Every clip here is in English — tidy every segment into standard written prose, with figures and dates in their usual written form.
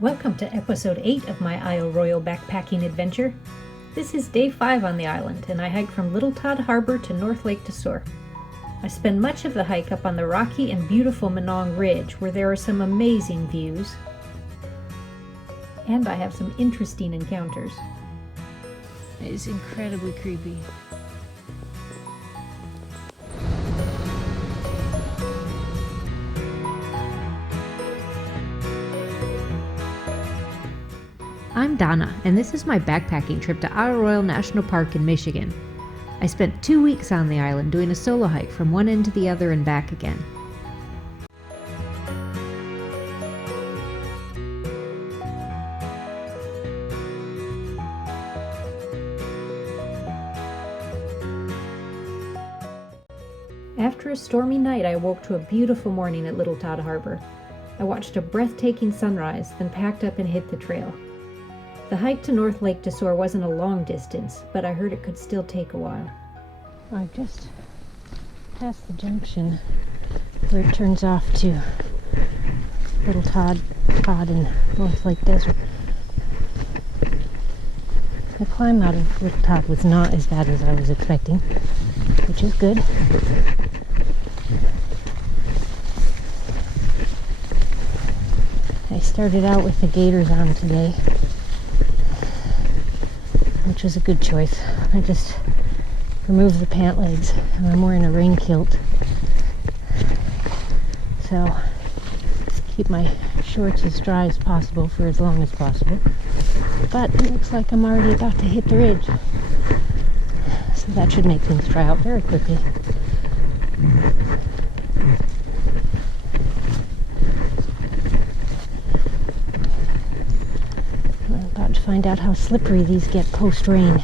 Welcome to episode 8 of my Isle Royale backpacking adventure. This is day 5 on the island, and I hike from Little Todd Harbor to North Lake Desor. I spend much of the hike up on the rocky and beautiful Minong Ridge, where there are some amazing views. And I have some interesting encounters. It is incredibly creepy. I'm Donna, and this is my backpacking trip to Isle Royale National Park in Michigan. I spent 2 weeks on the island doing a solo hike from one end to the other and back again. After a stormy night, I awoke to a beautiful morning at Little Todd Harbor. I watched a breathtaking sunrise, then packed up and hit the trail. The hike to North Lake Desor wasn't a long distance, but I heard it could still take a while. I just passed the junction where it turns off to Little Todd and North Lake Desor. The climb out of Little Todd was not as bad as I was expecting, which is good. I started out with the gaiters on today, which was a good choice. I just removed the pant legs and I'm wearing a rain kilt, so keep my shorts as dry as possible for as long as possible. But it looks like I'm already about to hit the ridge, so that should make things dry out very quickly. I'm about to find out how slippery these get post-rain.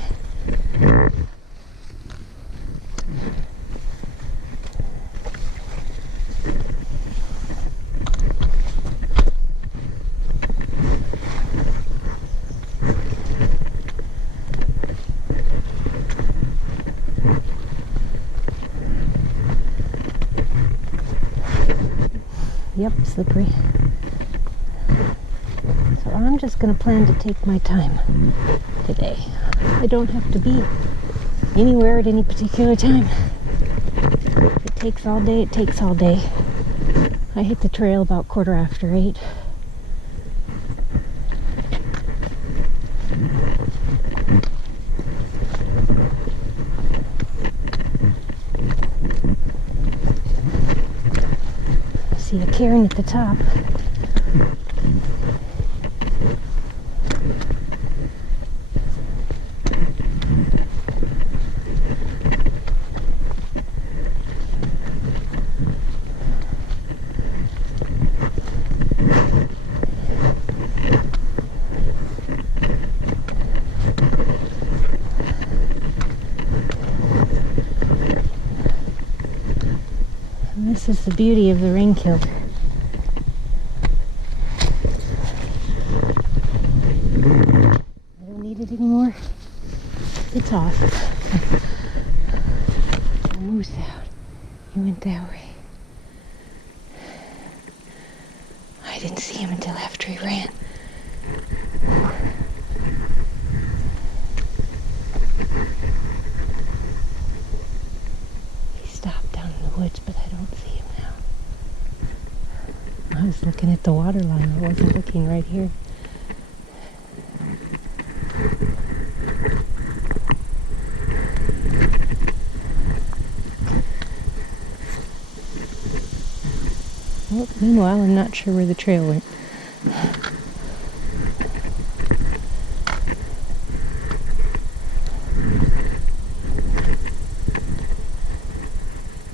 Yep, slippery. So I'm just going to plan to take my time today. I don't have to be anywhere at any particular time. If it takes all day, it takes all day. I hit the trail about 8:15. I see a cairn at the top. This is the beauty of the rain kilt. I don't need it anymore. It's off. A moose out. He went that way. I didn't see him until after he ran. He stopped down in the woods, but I don't see him now. I was looking at the water line. I wasn't looking right here. Well, meanwhile, I'm not sure where the trail went.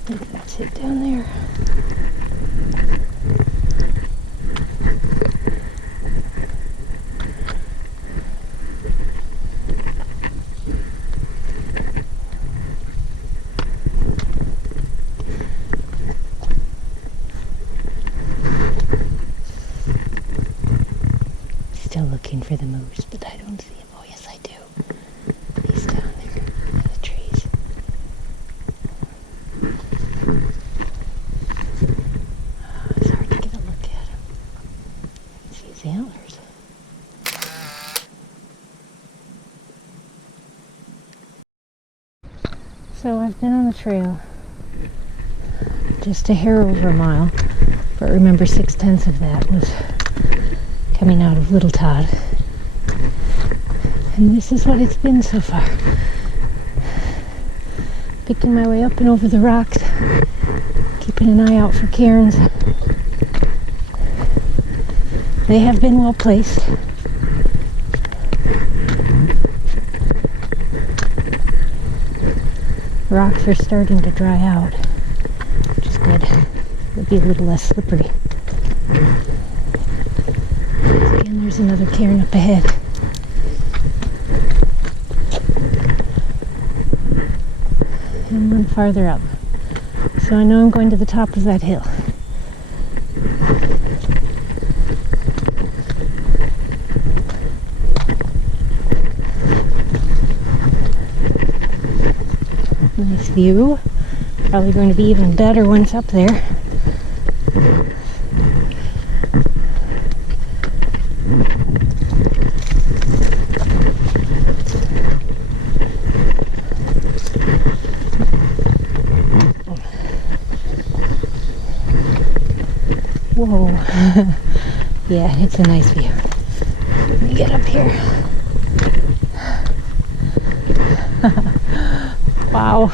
I think that's it down there. Still looking for the moose, but I don't see him. Oh, yes, I do. He's down there in the trees. Oh, it's hard to get a look at him. See his antlers. So I've been on the trail just a hair over a mile, but remember 6/10 of that was coming out of Little Todd. And this is what it's been so far. Picking my way up and over the rocks, keeping an eye out for cairns. They have been well placed. Rocks are starting to dry out, which is good. It'll be a little less slippery. Again, there's another cairn up ahead. And one farther up. So I know I'm going to the top of that hill. Nice view. Probably going to be even better once up there. Whoa. Yeah, it's a nice view. Let me get up here. Wow.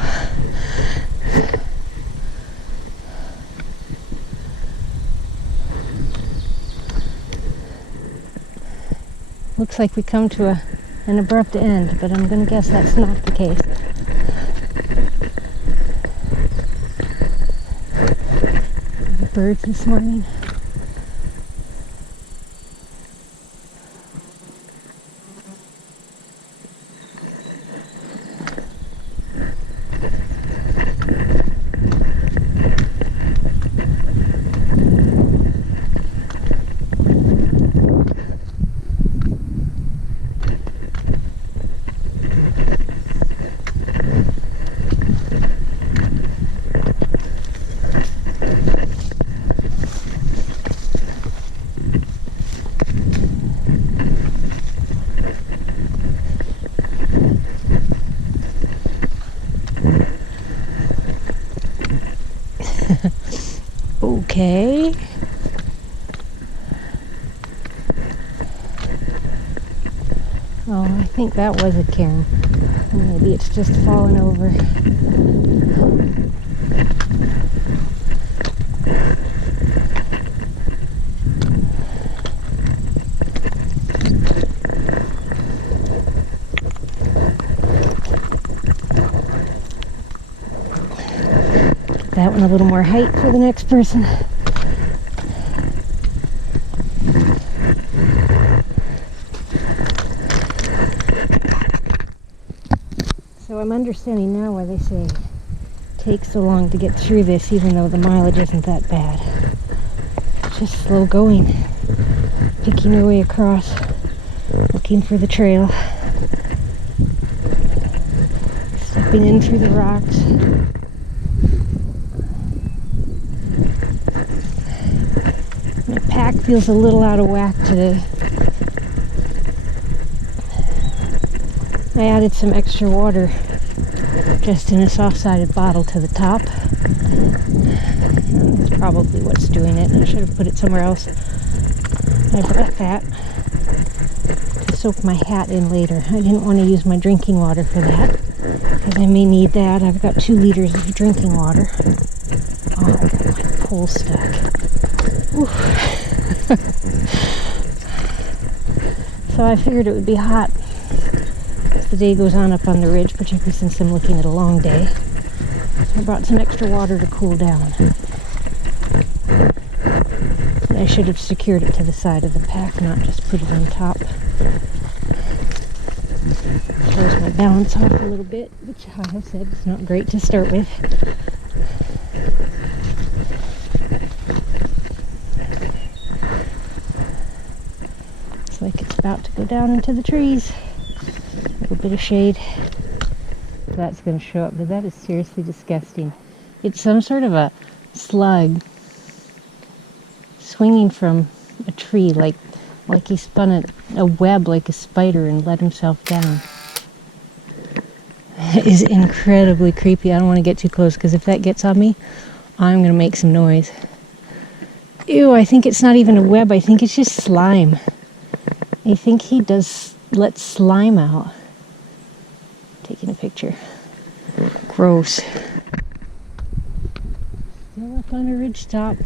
Looks like we come to an abrupt end, but I'm going to guess that's not the case. The birds this morning. Okay. Oh, I think that was a cairn. Maybe it's just fallen over. That one a little more height for the next person. So I'm understanding now why they say it takes so long to get through this, even though the mileage isn't that bad. It's just slow going, picking your way across, looking for the trail, stepping in through the rocks. My pack feels a little out of whack today. I added some extra water just in a soft-sided bottle to the top. That's probably what's doing it. I should have put it somewhere else. I left that to soak my hat in later. I didn't want to use my drinking water for that, because I may need that. I've got 2 liters of drinking water. Oh, I got my pole stuck. So I figured it would be hot as the day goes on up on the ridge, particularly since I'm looking at a long day. I brought some extra water to cool down. I should have secured it to the side of the pack, not just put it on top. Throws my balance off a little bit, which I have said is not great to start with. Looks like it's about to go down into the trees. A little bit of shade. That's going to show up, but that is seriously disgusting. It's some sort of a slug swinging from a tree, like he spun a web like a spider and let himself down. That is incredibly creepy. I don't want to get too close because if that gets on me, I'm going to make some noise. Ew, I think it's not even a web. I think it's just slime. I think he does let slime out. Taking a picture. Gross. Still up on a ridge top.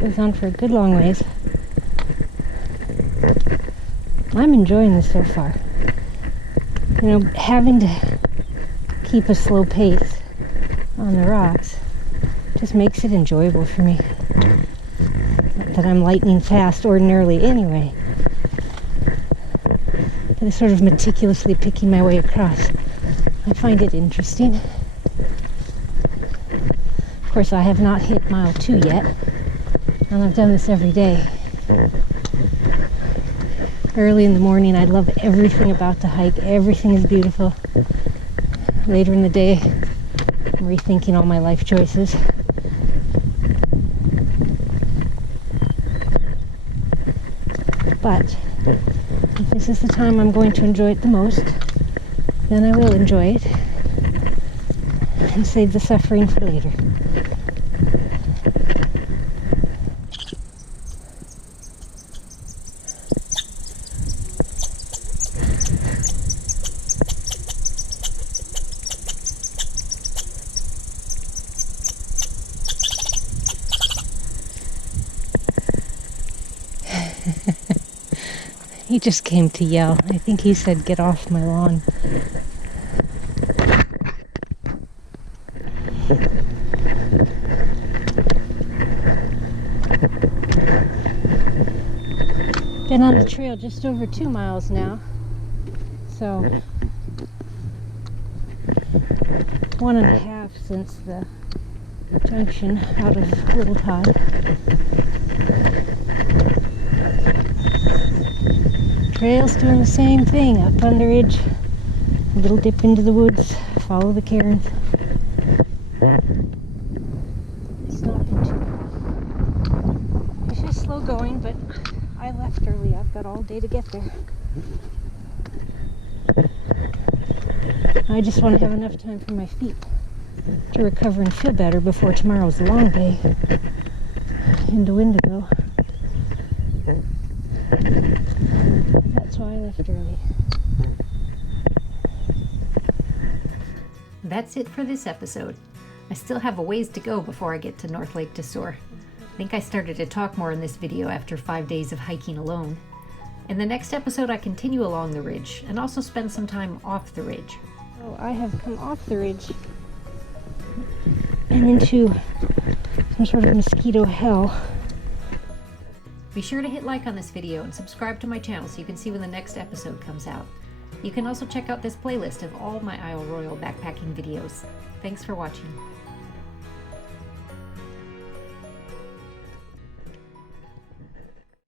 Goes on for a good long ways. I'm enjoying this so far. You know, having to keep a slow pace on the rocks just makes it enjoyable for me. Not that I'm lightning fast ordinarily anyway. But it's sort of meticulously picking my way across. I find it interesting. Of course, I have not hit mile 2 yet, and I've done this every day. Early in the morning, I love everything about the hike. Everything is beautiful. Later in the day, I'm rethinking all my life choices. But if this is the time I'm going to enjoy it the most, then I will enjoy it and save the suffering for later. He just came to yell. I think he said, "Get off my lawn." Been on the trail just over 2 miles now. So 1.5 since the junction out of Little Todd. Trail's doing the same thing, up on the ridge, a little dip into the woods, follow the cairns. It's not been too bad. It's just slow going, but I left early. I've got all day to get there. I just want to have enough time for my feet to recover and feel better before tomorrow's long day into Windigo. That's why I left early. That's it for this episode. I still have a ways to go before I get to North Lake Desor. I think I started to talk more in this video after 5 days of hiking alone. In the next episode, I continue along the ridge and also spend some time off the ridge. So I have come off the ridge and into some sort of mosquito hell. Be sure to hit like on this video and subscribe to my channel so you can see when the next episode comes out. You can also check out this playlist of all my Isle Royale backpacking videos. Thanks for watching.